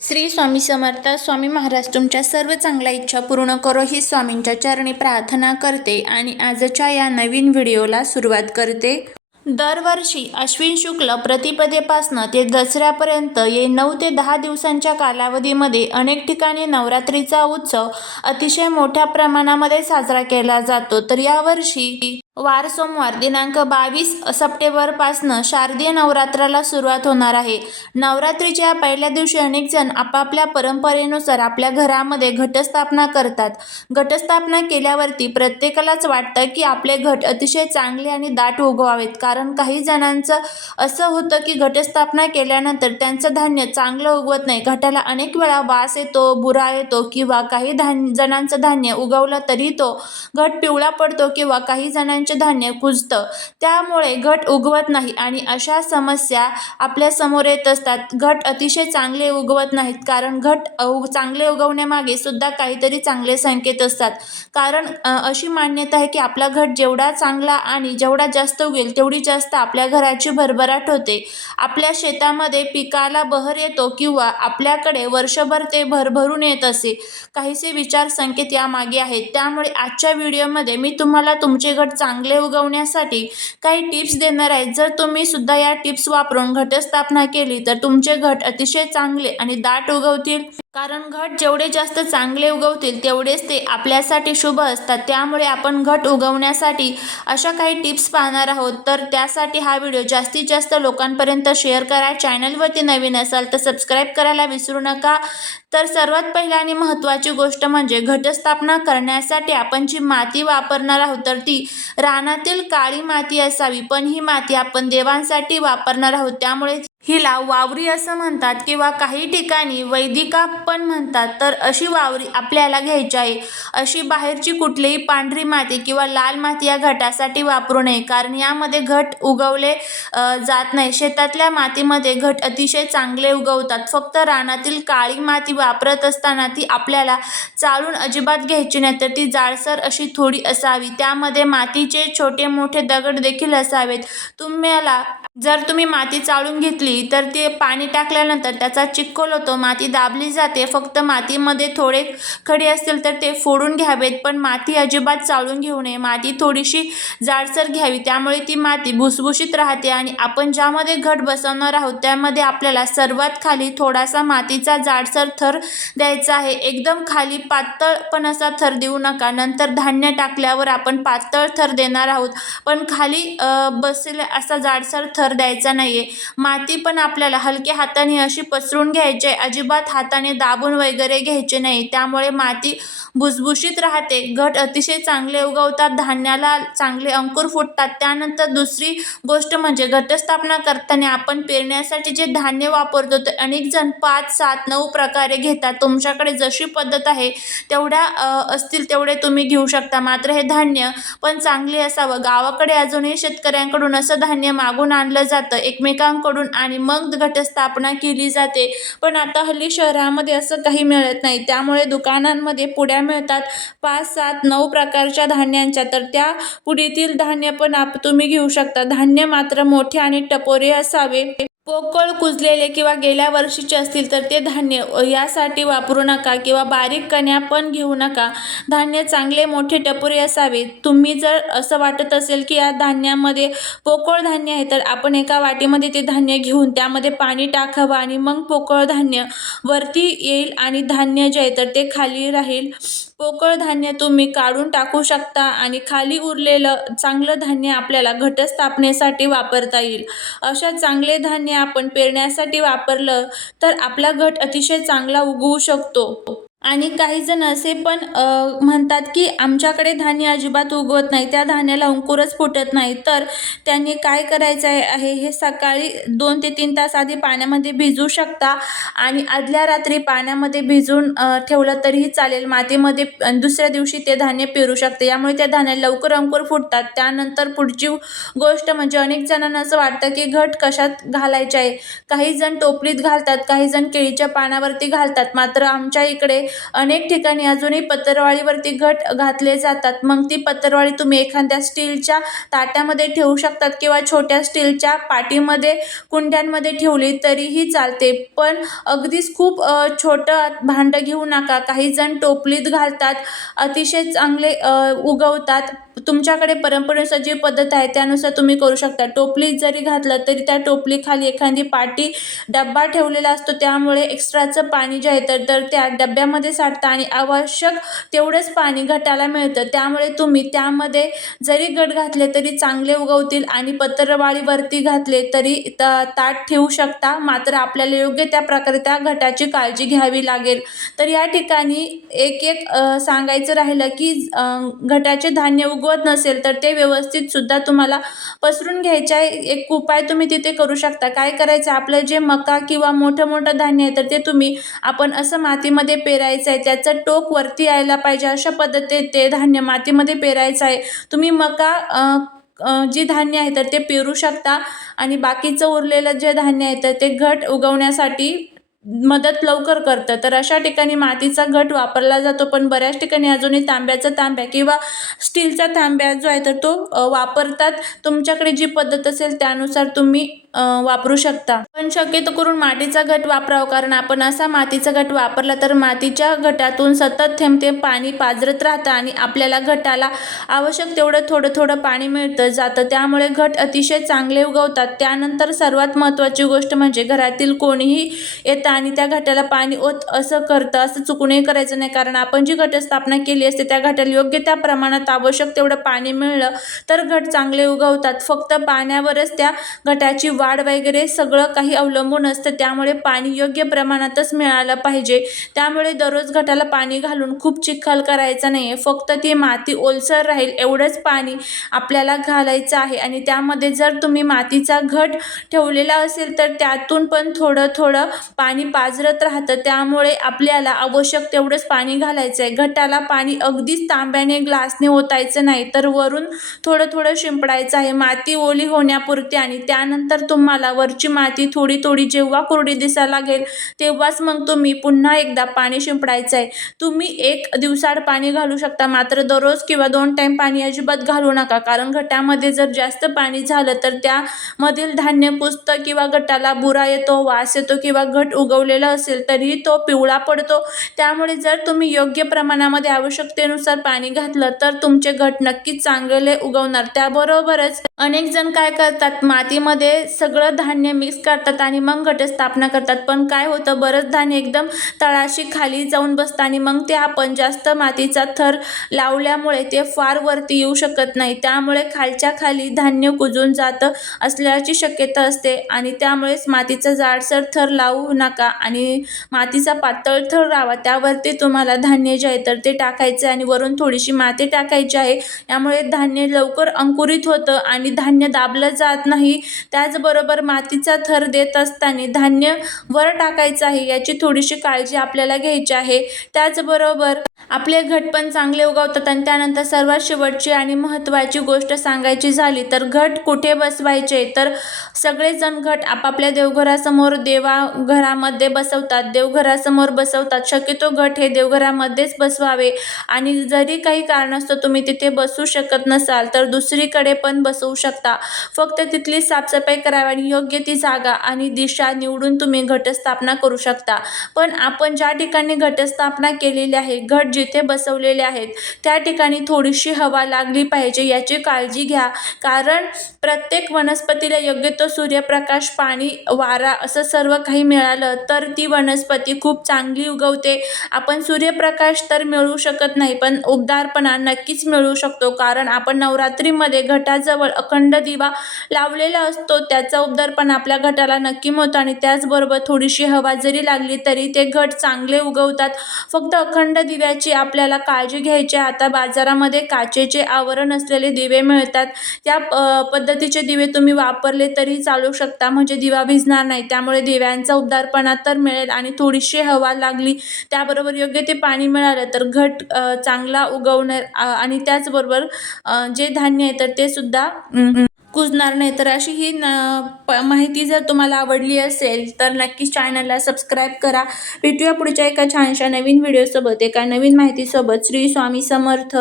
श्री स्वामी समर्थ स्वामी महाराज तुमच्या सर्व चांगल्या इच्छा पूर्ण करो ही स्वामींच्या चरणी प्रार्थना करते आणि आजच्या या नवीन व्हिडिओला सुरुवात करते. दरवर्षी अश्विन शुक्ल प्रतिपदेपासनं ते दसऱ्यापर्यंत ये नऊ ते दहा दिवसांच्या कालावधीमध्ये अनेक ठिकाणी नवरात्रीचा उत्सव अतिशय मोठ्या प्रमाणामध्ये साजरा केला जातो. तर यावर्षी वार सोमवार दिनांक बावीस सप्टेंबरपासनं शारदीय नवरात्राला सुरुवात होणार आहे. नवरात्रीच्या पहिल्या दिवशी अनेक जण आपापल्या परंपरेनुसार आपल्या घरामध्ये घटस्थापना करतात. घटस्थापना केल्यावरती प्रत्येकालाच वाटतं की आपले घट अतिशय चांगले आणि दाट उगवावेत. कारण काही जणांचं असं होतं की घटस्थापना केल्यानंतर त्यांचं धान्य चांगलं उगवत नाही. घटाला अनेक वेळा वास येतो बुरा येतो किंवा काही धान जणांचं धान्य उगवलं तरी तो घट पिवळा पडतो किंवा काही जणांचे धान्य कुजतं त्यामुळे घट उगवत नाही आणि अशा समस्या आपल्यासमोर येत असतात. घट अतिशय चांगले उगवत नाहीत कारण घट उग चांगले उगवण्यामागे सुद्धा काहीतरी चांगले संकेत असतात. कारण अशी मान्यता आहे की आपला घट जेवढा चांगला आणि जेवढा जास्त उगेल तेवढी जास्त आपल्या घराची भरभराट होते. आपल्या शेतामध्ये पिकाला बहर येतो किंवा आपल्याकडे वर्षभर ते भरभरून येत असे. काहीसे विचार संकेत यामागे आहेत. त्यामुळे आजच्या व्हिडिओमध्ये मी तुम्हाला तुमचे घट चांगले चांगले उगवण्यासाठी काही टिप्स देणार आहेत जर तुम्ही सुद्धा या टिप्स वापरून घटस्थापना केली तर तुमचे घट अतिशय चांगले आणि दाट उगवतील. कारण घट जेवढे जास्त चांगले उगवतील तेवढेच ते आपल्यासाठी शुभ असतात. त्यामुळे आपण घट उगवण्यासाठी अशा काही टिप्स पाहणार आहोत. तर त्यासाठी हा व्हिडिओ जास्तीत जास्त लोकांपर्यंत शेअर करा. चॅनलवरती नवीन असाल तर सबस्क्राईब करायला विसरू नका. तर सर्वात पहिली आणि महत्त्वाची गोष्ट म्हणजे घटस्थापना करण्यासाठी आपण जी माती वापरणार आहोत तर ती रानातील काळी माती असावी. पण ही माती आपण देवांसाठी वापरणार आहोत. त्यामुळे हिला वावरी असं म्हणतात किंवा काही ठिकाणी वैदिका पण म्हणतात. तर अशी वावरी आपल्याला घ्यायची आहे. अशी बाहेरची कुठलीही पांढरी माती किंवा लाल माती या घटासाठी वापरू नये. कारण यामध्ये घट उगवले जात नाही. शेतातल्या मातीमध्ये घट अतिशय चांगले उगवतात. फक्त रानातील काळी माती वापरत असताना ती आपल्याला चालून अजिबात घ्यायची नाही. तर ती जाडसर अशी थोडी असावी. त्यामध्ये मातीचे छोटे मोठे दगड देखील असावेत. तुम्हाला जर तुम्ही माती चाळून घेतली तर ते पाणी टाकल्यानंतर त्याचा चिक्कोल होतो माती दाबली जाते. फक्त मातीमध्ये थोडे खडे असतील तर ते फोडून घ्यावेत पण माती अजिबात चाळून घेऊ नये. माती थोडीशी जाडसर घ्यावी त्यामुळे ती माती भुसभुशीत राहते आणि आपण ज्यामध्ये घट बसवणार आहोत त्यामध्ये आपल्याला सर्वात खाली थोडासा मातीचा जाडसर थर द्यायचा आहे. एकदम खाली पातळ पण असा थर देऊ नका. नंतर धान्य टाकल्यावर आपण पातळ थर देणार आहोत पण खाली बसेल बसले असा जाडसर थर द्यायचा नाही आहे माती पण आपल्याला हलक्या हाताने अशी पसरून घ्यायची आहे. अजिबात हाताने दाबून वगैरे घ्यायचे नाही. त्यामुळे माती भुसभुशीत राहते. घट अतिशय चांगले उगवतात. धान्याला चांगले अंकुर फुटतात. त्यानंतर दुसरी गोष्ट म्हणजे घटस्थापना करताना आपण पेरण्यासाठी जे धान्य वापरतो ते अनेक जण पाच सात नऊ प्रकारे घेतात. तुमच्याकडे जशी पद्धत आहे तेवढ्या असतील तेवढे तुम्ही घेऊ शकता. मात्र हे धान्य पण चांगले असावं. गावाकडे अजूनही शेतकऱ्यांकडून असं धान्य मागून आणलं जातं. एकमेकांकडून आणि मग घटस्थापना केली जाते. पण आता हल्ली शहरामध्ये असं काही मिळत नाही. त्यामुळे दुकानांमध्ये पुड्या मिळतात. पाच सात नऊ प्रकारच्या धान्यांच्या. तर त्या पुडीतील धान्य पण आप तुम्ही घेऊ शकता. धान्य मात्र मोठे आणि टपोरे असावे. पोकळ कुजलेले किंवा गेल्या वर्षीचे असतील तर ते धान्य यासाठी वापरू नका किंवा बारीक कण्या पण घेऊ नका. धान्य चांगले मोठे टपोरे असावे. तुम्ही जर असं वाटत असेल की या धान्यामध्ये पोकळ धान्य आहे तर आपण एका वाटीमध्ये ते धान्य घेऊन त्यामध्ये पाणी टाकावं आणि मग पोकळ धान्य वरती येईल आणि धान्य जे आहे तर ते खाली राहील. पोकळ धान्य तुम्ही काढून टाकू शकता आणि खाली उरलेलं चांगलं धान्य आपल्याला घटस्थापनेसाठी वापरता येईल. अशा चांगले धान्य आपण पेरण्यासाठी वापरलं तर आपला घट अतिशय चांगला उगवू शकतो. आणि काही जण असे पण म्हणतात की आमच्याकडे धान्य अजिबात उगवत नाही. त्या धान्याला अंकुरच फुटत नाही. तर त्यांनी काय करायचं आहे? हे सकाळी दोन ते तीन तास आधी पाण्यामध्ये भिजू शकता आणि आदल्या रात्री पाण्यामध्ये भिजून ठेवलं तरीही चालेल. मातीमध्ये दुसऱ्या दिवशी ते धान्य पेरू शकते. यामुळे त्या धान्याला लवकर अंकुर फुटतात. त्यानंतर पुढची गोष्ट म्हणजे अनेक जणांना असं वाटतं की घट कशात घालायचे आहे? काही जण टोपलीत घालतात काही जण केळीच्या पानावरती घालतात. मात्र आमच्या इकडे अनेक ठिकाणी अजूनही पत्रावळीवरती घट घातले जातात. मग ती पत्रावळी तुम्ही एखाद्या स्टीलच्या ताट्यामध्ये ठेवू शकतात किंवा छोट्या स्टीलच्या पाटीमध्ये कुंड्यांमध्ये ठेवली तरीही चालते. पण अगदीच खूप छोटं भांडं घेऊ नका. काही जण टोपलीत घालतात अतिशय चांगले उगवतात. तुमच्याकडे परंपरेनुसार जी पद्धत आहे त्यानुसार तुम्ही करू शकता. टोपली जरी घातलं तरी त्या टोपलीखाली एखादी पाटी डब्बा ठेवलेला असतो. त्यामुळे एक्स्ट्राचं पाणी जे आहे तर तर त्या डब्यामध्ये साठतं आणि आवश्यक तेवढंच पाणी घटाला मिळतं. त्यामुळे तुम्ही त्यामध्ये जरी गट घातले तरी चांगले उगवतील आणि पत्रवाळीवरती घातले तरी त- ताट ठेवू शकता. मात्र आपल्याला योग्य त्या प्रकारे त्या घटाची काळजी घ्यावी लागेल. तर या ठिकाणी एक एक सांगायचं राहिलं की घटाचे धान्य उगवत नसेल तर ते व्यवस्थित सुद्धा तुम्हाला पसरून घ्यायचे आहे. एक उपाय तुम्ही तिथे करू शकता. काय करायचं? आपलं जे मका किंवा मोठं मोठं धान्य आहे तर ते तुम्ही आपण असं मातीमध्ये पेरायचं आहे. त्याचं टोक वरती यायला पाहिजे. अशा पद्धतीने ते धान्य मातीमध्ये पेरायचं आहे. तुम्ही मका जी धान्य आहे तर ते पेरू शकता. आणि बाकीचं उरलेलं जे धान्य आहे तर ते घट उगवण्यासाठी मदत लवकर करतं. तर अशा ठिकाणी मातीचा घट वापरला जातो पण बऱ्याच ठिकाणी अजूनही तांब्याचा तांब्या किंवा स्टीलचा तांब्या जो आहे तर तो वापरतात. तुमच्याकडे जी पद्धत असेल त्यानुसार तुम्ही वापरू शकता. पण शक्यतो करून मातीचा घट वापरावा कारण आपण असा मातीचा घट वापरला तर मातीच्या घटातून सतत थेंब पाणी पाजरत राहतं आणि आपल्याला घटाला आवश्यक तेवढं थोडं थोडं पाणी मिळतं जातं. त्यामुळे घट अतिशय चांगले उगवतात. त्यानंतर सर्वात महत्त्वाची गोष्ट म्हणजे घरातील कोणीही येतं आणि त्या घटाला पाणी ओत असं करतं असं चुकूनही करायचं नाही. कारण आपण जी घटस्थापना केली असते त्या घटाला योग्य त्या प्रमाणात आवश्यक तेवढं पाणी मिळलं तर घट चांगले उगवतात. फक्त पाण्यावरच त्या घटाची वाढ वगैरे सगळं काही अवलंबून असतं. त्यामुळे पाणी योग्य प्रमाणातच मिळालं पाहिजे. त्यामुळे दररोज घटाला पाणी घालून खूप चिखल करायचा नाही आहे फक्त ती माती ओलसर राहील एवढंच पाणी आपल्याला घालायचं आहे. आणि त्यामध्ये जर तुम्ही मातीचा घट ठेवलेला असेल तर त्यातून पण थोडं थोडं पाणी पाझरत राहतं त्यामुळे आपल्याला आवश्यक तेवढंच पाणी घालायचं आहे घटाला पाणी अगदीच तांब्याने ग्लासने ओतायचं नाही तर वरून थोडं थोडं शिंपडायचं आहे. माती ओली होण्यापुरती आणि त्यानंतर तुम्हाला वरची माती थोडी थोडी जेव्हा कोरडी दिसायला लागेल तेव्हाच मग तुम्ही पुन्हा एकदा पाणी शिंपडायचं आहे तुम्ही एक दिवसाड पाणी घालू शकता मात्र दररोज किंवा दोन टाईम पाणी अजिबात घालू नका. कारण घटामध्ये जर जास्त पाणी झालं तर त्यामधील धान्य पुसतं किंवा गटाला बुरा येतो वास येतो किंवा घट उगवलेलं असेल तरीही तो पिवळा पडतो. त्यामुळे जर तुम्ही योग्य प्रमाणामध्ये आवश्यकतेनुसार पाणी घातलं तर तुमचे घट नक्कीच चांगले उगवणार. त्याबरोबरच अनेक जण काय करतात मातीमध्ये सगळं धान्य मिक्स करतात आणि मग घटस्थापना करतात. पण काय होतं बरंच धान्य एकदम तळाशी खाली जाऊन बसतं आणि मग ते आपण जास्त मातीचा थर लावल्यामुळे ते फार वरती येऊ शकत नाही. त्यामुळे खालच्या खाली धान्य कुजून जातं असल्याची शक्यता असते आणि त्यामुळेच मातीचा जाडसर थर लावू नका. आणि मातीचा पातळ थर राहावा. त्यावरती तुम्हाला धान्य जे आहे तर ते टाकायचं आहे आणि वरून थोडीशी माती टाकायची आहे. यामुळे धान्य लवकर अंकुरित होतं आणि धान्य दाबलं जात नाही. त्याचबरोबर मातीचा थर देत असताना धान्य वर टाकायचं आहे याची थोडीशी काळजी आपल्याला घ्यायची आहे. त्याचबरोबर आपले घट पण चांगले उगवतात आणि त्यानंतर सर्वात शेवटची आणि महत्त्वाची गोष्ट सांगायची झाली तर घट कुठे बसवायचे? तर सगळेजण घट आपापल्या देवघरासमोर देवा घरामध्ये बसवतात देवघरासमोर बसवतात. शक्यतो घट हे देवघरामध्येच बसवावे. आणि जरी काही कारणास्तव तुम्ही तिथे बसू शकत नसाल तर दुसरीकडे पण बसवू शकता. फक्त तिथली साफसफाई करावी आणि योग्य ती जागा आणि दिशा निवडून तुम्ही घटस्थापना करू शकता. पण आपण ज्या ठिकाणी घटस्थापना केलेली आहे घट जिथे बसवलेले आहेत त्या ठिकाणी थोडीशी हवा लागली पाहिजे याची काळजी घ्या. कारण प्रत्येक वनस्पतीला योग्य तो सूर्यप्रकाश पाणी वारा असं सर्व काही मिळालं तर ती वनस्पती खूप चांगली उगवते. आपण सूर्यप्रकाश तर मिळू शकत नाही पण उबदारपणा नक्कीच मिळू शकतो. कारण आपण नवरात्रीमध्ये घटाजवळ अखंड दिवा लावलेला असतो. त्याचा उबदारपणा आपल्या घटाला नक्की मिळतो आणि त्याचबरोबर थोडीशी हवा जरी लागली तरी ते घट चांगले उगवतात. फक्त अखंड दिव्याची आपल्याला काळजी घ्यायची आहे. आता बाजारामध्ये काचेचे आवरण असलेले दिवे मिळतात. त्या पद्धतीचे दिवे तुम्ही वापरले तरी चालू शकता. म्हणजे दिवा भिजणार नाही. त्यामुळे दिव्यांचा उबदारपणा तर मिळेल आणि थोडीशी हवा लागली त्याबरोबर योग्य ते पाणी मिळालं तर घट चांगला उगवणार आणि त्याचबरोबर जे धान्य आहे तर ते सुद्धा कुजणार नाही. तर अशी ही न प माहिती जर तुम्हाला आवडली असेल तर नक्कीच चॅनलला सबस्क्राईब करा. भेटूया पुढच्या एका छानशा नवीन व्हिडिओसोबत एका नवीन माहितीसोबत. श्री स्वामी समर्थ.